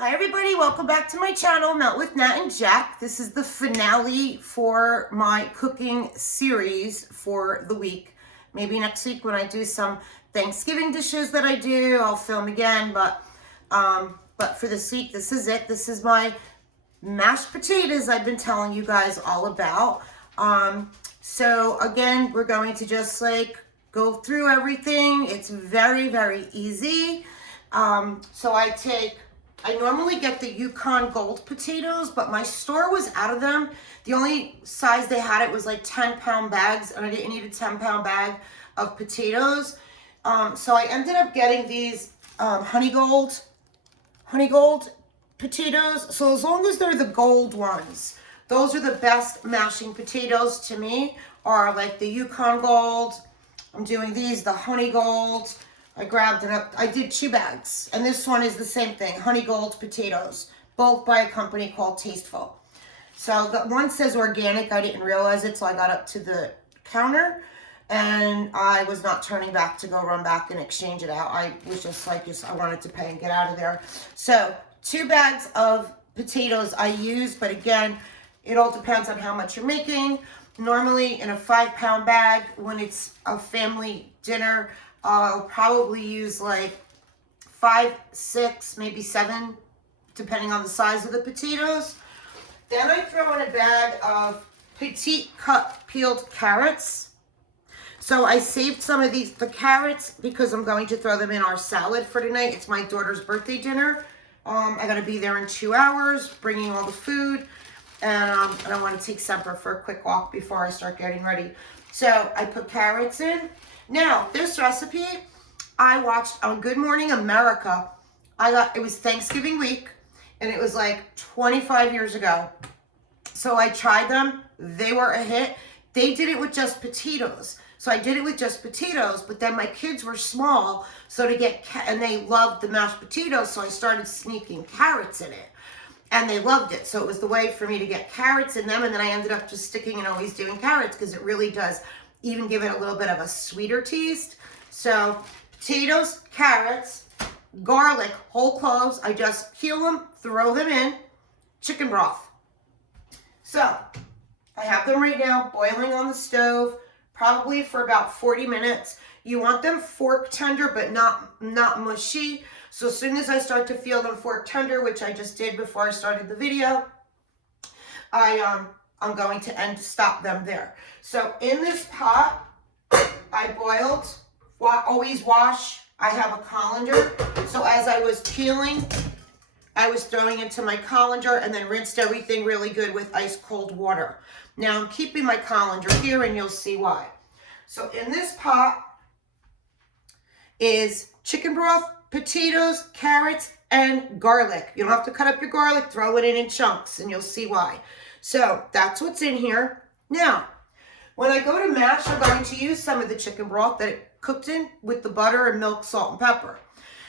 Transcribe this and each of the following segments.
Hi everybody, welcome back to my channel, Melt with Nat and Jack. This is the finale for my cooking series for the week. Maybe next week when I do some Thanksgiving dishes that I do, I'll film again, but for this week, this is it. This is my mashed potatoes I've been telling you guys all about. So again, we're going to just like go through everything. It's very, very easy. So I normally get the YUKON gold potatoes, but my store was out of them. The only size they had it was like 10-pound bags, and I didn't need a 10-pound bag of potatoes. So I ended up getting these honey gold potatoes. So as long as they're the gold ones, those are the best mashing potatoes to me, are like the YUKON gold. I'm doing these, the honey gold. I grabbed it up. I did 2 bags. And this one is the same thing, honey gold potatoes, both by a company called Tasteful. So the one says organic. I didn't realize it, so I got up to the counter and I was not turning back to go run back and exchange it out. I was just like, I wanted to pay and get out of there. So 2 bags of potatoes I use, but again, it all depends on how much you're making. Normally in a 5-pound bag, when it's a family dinner, I'll probably use like 5, 6, maybe 7, depending on the size of the potatoes. Then I throw in a bag of petite cut peeled carrots. So I saved some of the carrots because I'm going to throw them in our salad for tonight. It's my daughter's birthday dinner. I gotta be there in 2 hours, bringing all the food. And I want to take Semper for a quick walk before I start getting ready. So I put carrots in. Now, this recipe I watched on Good Morning America. It was Thanksgiving week, and it was like 25 years ago. So I tried them. They were a hit. They did it with just potatoes. So I did it with just potatoes, but then my kids were small, and they loved the mashed potatoes, so I started sneaking carrots in it. And they loved it. So it was the way for me to get carrots in them, and then I ended up just sticking and always doing carrots because it really does even give it a little bit of a sweeter taste. So potatoes, carrots, garlic, whole cloves. I just peel them, throw them in, chicken broth. So I have them right now boiling on the stove, probably for about 40 minutes. You want them fork tender, but not mushy. So as soon as I start to feel them fork tender, which I just did before I started the video, I'm going to stop them there. So in this pot, I boiled, always wash. I have a colander. So as I was peeling, I was throwing into my colander and then rinsed everything really good with ice cold water. Now I'm keeping my colander here and you'll see why. So in this pot is chicken broth, potatoes, carrots, and garlic. You don't have to cut up your garlic, throw it in chunks, and you'll see why. So that's what's in here. Now, when I go to mash, I'm going to use some of the chicken broth that it cooked in with the butter and milk, salt, and pepper.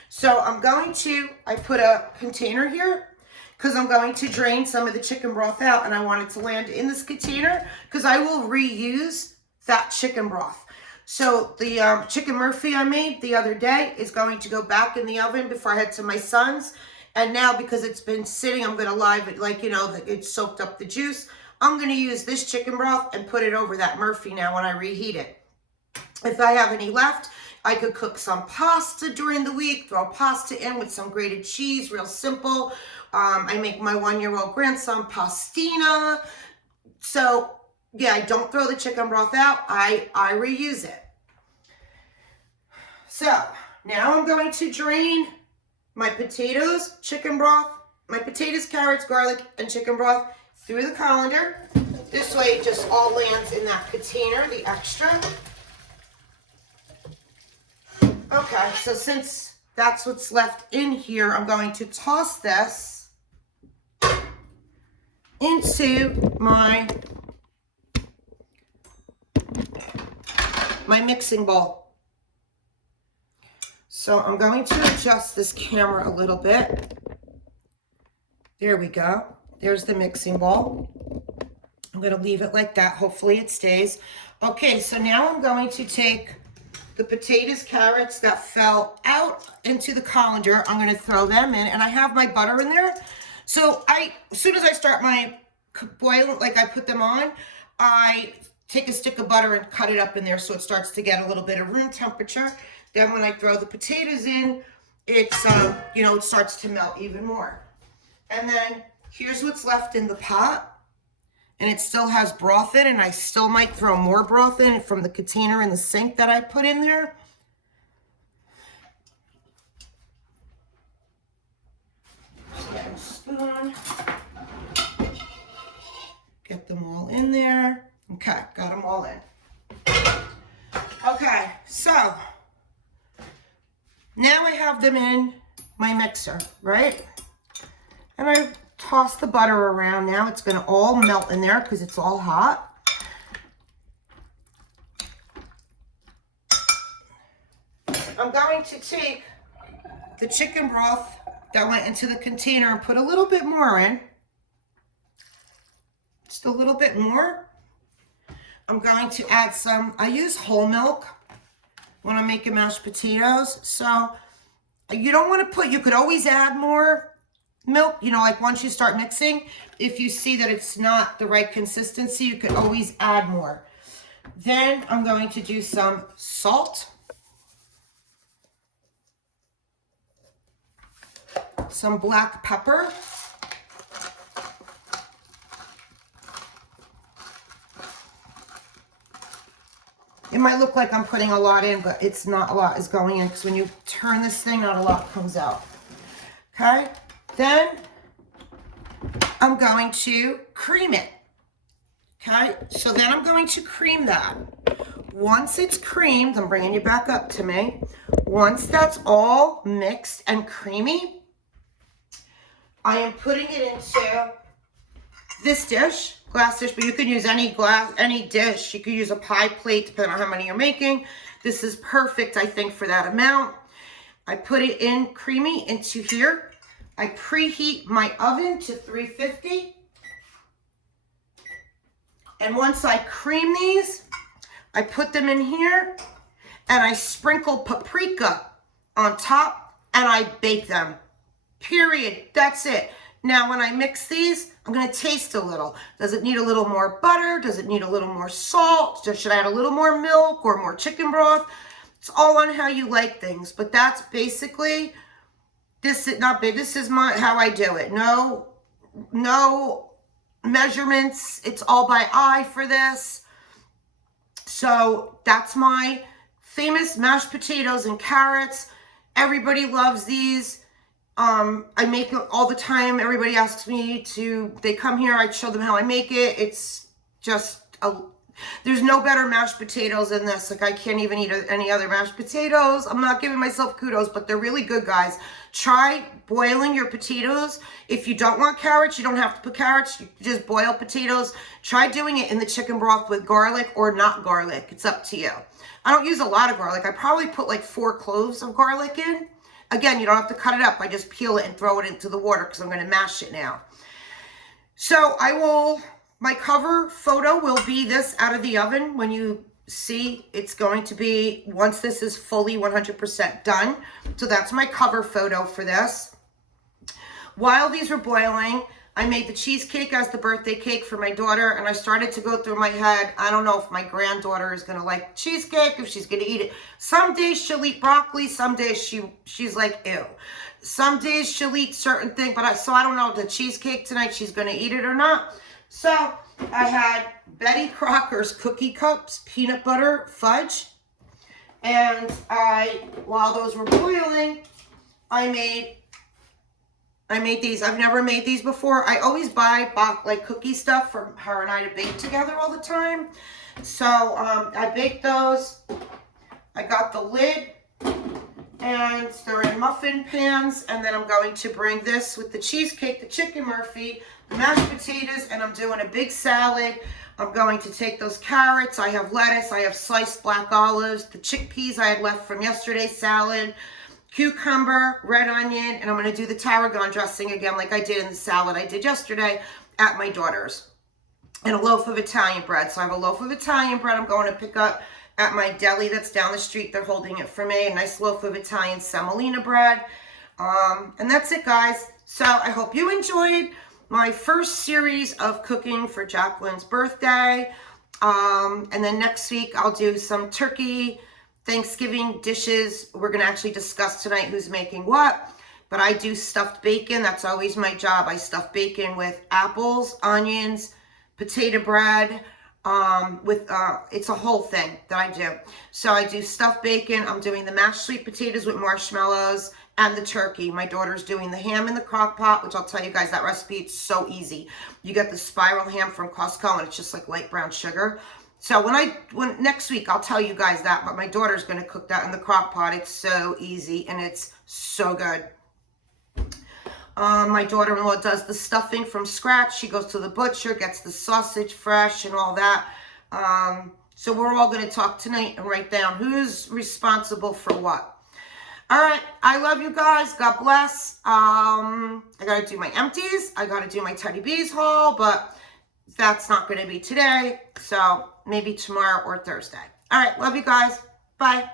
So I put a container here because I'm going to drain some of the chicken broth out, and I want it to land in this container because I will reuse that chicken broth. So the chicken Murphy I made the other day is going to go back in the oven before I head to my son's. And now because it's been sitting, I'm going to live it like, it soaked up the juice. I'm going to use this chicken broth and put it over that Murphy now when I reheat it. If I have any left, I could cook some pasta during the week, throw pasta in with some grated cheese, real simple. I make my 1-year-old grandson pastina. So yeah, I don't throw the chicken broth out. I reuse it. So now I'm going to drain my potatoes, chicken broth, my potatoes, carrots, garlic, and chicken broth through the colander. This way it just all lands in that container, the extra. Okay, so since that's what's left in here, I'm going to toss this into my mixing bowl. So I'm going to adjust this camera a little bit. There we go. There's the mixing bowl. I'm going to leave it like that. Hopefully it stays. Okay, so now I'm going to take the potatoes, carrots that fell out into the colander. I'm going to throw them in, and I have my butter in there. So as soon as I start my boil, like I put them on, I take a stick of butter and cut it up in there so it starts to get a little bit of room temperature. Then when I throw the potatoes in, it's, you know, it starts to melt even more. And then here's what's left in the pot. And it still has broth in it, and I still might throw more broth in it from the container in the sink that I put in there. Get a spoon. Get them all in there. Okay, got them all in. Okay, so now I have them in my mixer, right? And I toss the butter around. Now it's going to all melt in there because it's all hot. I'm going to take the chicken broth that went into the container and put a little bit more in. Just a little bit more. I'm going to add some, I use whole milk when I'm making mashed potatoes. So you don't want to put, you could always add more milk, you know, like once you start mixing, if you see that it's not the right consistency, you could always add more. Then I'm going to do some salt, some black pepper, it might look like I'm putting a lot in, but it's not a lot is going in, because when you turn this thing, not a lot comes out. Okay. Then I'm going to cream it. Okay, so then I'm going to cream that. Once it's creamed, I'm bringing you back up to me. Once that's all mixed and creamy, I am putting it into this dish, glass dish, but you could use any glass, any dish. You could use a pie plate, depending on how many you're making. This is perfect, I think, for that amount. I put it in creamy into here. I preheat my oven to 350. And once I cream these, I put them in here and I sprinkle paprika on top and I bake them. Period. That's it. Now when I mix these, I'm going to taste a little. Does it need a little more butter? Does it need a little more salt? Should I add a little more milk or more chicken broth? It's all on how you like things. But that's basically... This is not big. This is how I do it. No measurements. It's all by eye for this. So that's my famous mashed potatoes and carrots. Everybody loves these. I make it all the time. Everybody asks me to, they come here, I show them how I make it. It's just, there's no better mashed potatoes than this. Like, I can't even eat any other mashed potatoes. I'm not giving myself kudos, but they're really good, guys. Try boiling your potatoes. If you don't want carrots, you don't have to put carrots. You just boil potatoes. Try doing it in the chicken broth with garlic or not garlic. It's up to you. I don't use a lot of garlic. I probably put like 4 cloves of garlic in. Again, you don't have to cut it up. I just peel it and throw it into the water because I'm going to mash it now. So my cover photo will be this out of the oven when you see it's going to be, once this is fully 100% done. So that's my cover photo for this. While these were boiling, I made the cheesecake as the birthday cake for my daughter, and I started to go through my head, I don't know if my granddaughter is going to like cheesecake, if she's going to eat it. Some days she'll eat broccoli, some days she's like, ew. Some days she'll eat certain things, but so I don't know, the cheesecake tonight, she's going to eat it or not. So I had Betty Crocker's cookie cups, peanut butter fudge, and while those were boiling, I made these. I've never made these before. I always buy like cookie stuff for her and I to bake together all the time. So I baked those. I got the lid, and they're in muffin pans. And then I'm going to bring this with the cheesecake, the chicken Murphy, the mashed potatoes, and I'm doing a big salad. I'm going to take those carrots. I have lettuce. I have sliced black olives, the chickpeas I had left from yesterday's salad, cucumber, red onion, and I'm going to do the tarragon dressing again like I did in the salad I did yesterday at my daughter's. And a loaf of Italian bread. So I have a loaf of Italian bread I'm going to pick up at my deli that's down the street. They're holding it for me. A nice loaf of Italian semolina bread. And that's it, guys. So I hope you enjoyed my first series of cooking for Jacqueline's birthday. And then next week I'll do some turkey Thanksgiving dishes. We're going to actually discuss tonight who's making what. But I do stuffed bacon. That's always my job. I stuff bacon with apples, onions, potato bread, it's a whole thing that I do. So I do stuffed bacon. I'm doing the mashed sweet potatoes with marshmallows and the turkey. My daughter's doing the ham in the crock pot, which I'll tell you guys that recipe. It's so easy. You get the spiral ham from Costco and it's just like light brown sugar. So when next week, I'll tell you guys that, but my daughter's going to cook that in the crock pot. It's so easy and it's so good. My daughter-in-law does the stuffing from scratch. She goes to the butcher, gets the sausage fresh and all that. So we're all going to talk tonight and write down who's responsible for what. All right. I love you guys. God bless. I got to do my empties. I got to do my Teddy Bees haul, but that's not going to be today. So maybe tomorrow or Thursday. All right. Love you guys. Bye.